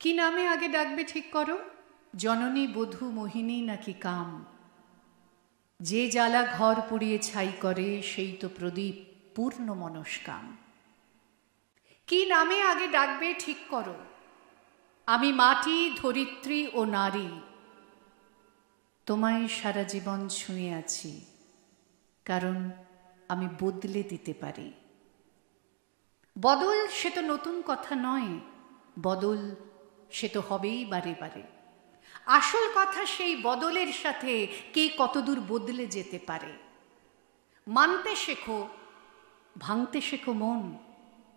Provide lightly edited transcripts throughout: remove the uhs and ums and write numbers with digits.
কি নামে আগে ডাকবে ঠিক করো, জননী বধূ মোহিনী নাকি কাম? যে জ্বালা ঘর পুড়িয়ে ছাই করে সেই তো প্রদীপ পূর্ণ মনস্কাম। কি নামে আগে ডাকবে ঠিক করো, আমি মাটি ধরিত্রী ও নারী। তোমায় সারা জীবন ছুঁয়ে আছি, কারণ আমি বদলে দিতে পারি। বদল সে তো নতুন কথা নয়, বদল সে তো হবেই বারে বারে। আসল কথা সেই বদলের সাথে কে কতদূর বদলে যেতে পারে। মানতে শেখো, ভাঙতে শেখো মন,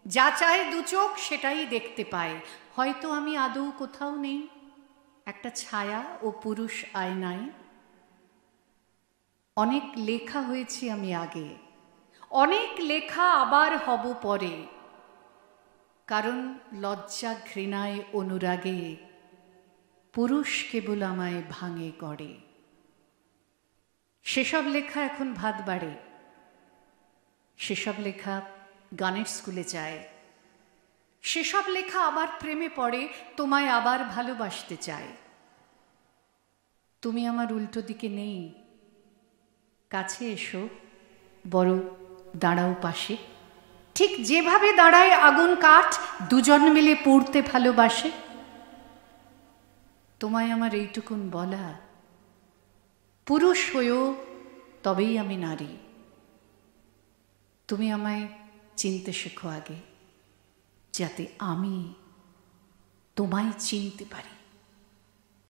যা চায় দু চোখ সেটাই দেখতে পায়। হয়তো আমি আদৌ কোথাও নেই, একটা ছায়া ও পুরুষ আয়নায়। অনেক লেখা হয়েছি আমি আগে, অনেক লেখা আবার হব পরে, কারণ লজ্জা ঘৃণায় অনুরাগে পুরুষ কেবল আমায় ভাঙে গড়ে। সেসব লেখা এখন ভাত বাড়ে, সেসব লেখা গানের স্কুলে যায়, সেসব লেখা আবার প্রেমে পড়ে, তোমায় আবার ভালোবাসতে চায়। তুমি আমার উল্টো দিকে নেই, কাছে এসো, বড় দাঁড়াও পাশে। ঠিক যেভাবে দাঁড়ায় আগুন কাঠ, দুজন মিলে পড়তে ভালোবাসে। তোমায় আমার এইটুকুন বলা, পুরুষ হয়েও তবেই আমি নারী। তুমি আমায় চিনতে শেখো আগে, যাতে আমি তোমায় চিনতে পারি।